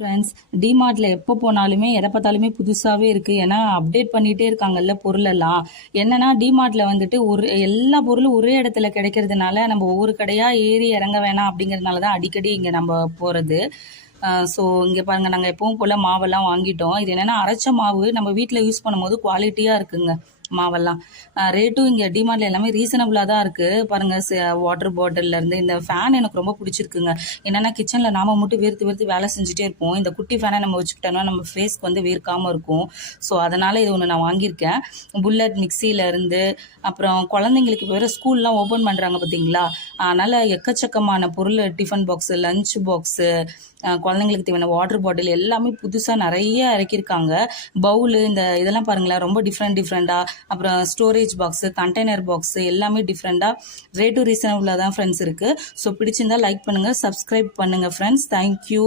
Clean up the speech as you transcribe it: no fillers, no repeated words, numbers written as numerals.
Friends, டிமார்ட்ல எப்போ போனாலுமே எதை பார்த்தாலுமே புதுசாவே இருக்கு. ஏன்னா அப்டேட் பண்ணிட்டே இருக்காங்கல்ல பொருளெல்லாம். என்னன்னா டிமார்ட்ல வந்துட்டு ஒரு எல்லா பொருளும் ஒரே இடத்துல கிடைக்கிறதுனால நம்ம ஒவ்வொரு கடையா ஏறி இறங்க வேணாம் அப்படிங்கறதுனால தான் அடிக்கடி இங்க நம்ம போறது. ஸோ இங்க பாருங்க, நாங்க எப்பவும் போல மாவெல்லாம் வாங்கிட்டோம். இது என்னன்னா அரைச்ச மாவு நம்ம வீட்டில் யூஸ் பண்ணும்போது குவாலிட்டியா இருக்குங்க மாவெல்லாம். ரேட்டும் இங்கே டிமார்ட்ல எல்லாமே ரீசனபிளாக தான் இருக்கு. பாருங்க, வாட்டர் பாட்டில்ல இருந்து இந்த ஃபேன் எனக்கு ரொம்ப பிடிச்சிருக்குங்க. என்னன்னா கிச்சன்ல நாம மட்டும் வேர்த்து வேர்த்து வேலை செஞ்சுட்டே இருப்போம். இந்த குட்டி ஃபேனை நம்ம வச்சுக்கிட்டோம்னா நம்ம ஃபேஸ்க்கு வந்து வேர்க்காம இருக்கும். ஸோ அதனால இது ஒன்று நான் வாங்கியிருக்கேன். புல்லட் மிக்சியில இருந்து அப்புறம் குழந்தைங்களுக்கு இப்போ வேற ஸ்கூல்லாம் ஓப்பன் பண்றாங்க பார்த்தீங்களா? அதனால எக்கச்சக்கமான பொருள், டிஃபன் பாக்ஸ், லஞ்ச் பாக்ஸ், குழந்தைங்களுக்கு தேவையான வாட்டர் பாட்டில் எல்லாமே புதுசாக நிறைய இறக்கியிருக்காங்க. பவுலு இந்த இதெல்லாம் பாருங்களேன், ரொம்ப டிஃப்ரெண்ட்டாக. அப்புறம் ஸ்டோரேஜ் பாக்ஸு, கண்டெய்னர் பாக்ஸு எல்லாமே டிஃப்ரெண்ட்டாக, ரேட்டும் ரீசனபுளாக தான் ஃப்ரெண்ட்ஸ் இருக்குது. ஸோ பிடிச்சிருந்தா லைக் பண்ணுங்கள், சப்ஸ்கிரைப் பண்ணுங்கள் ஃப்ரெண்ட்ஸ். தேங்க்யூ.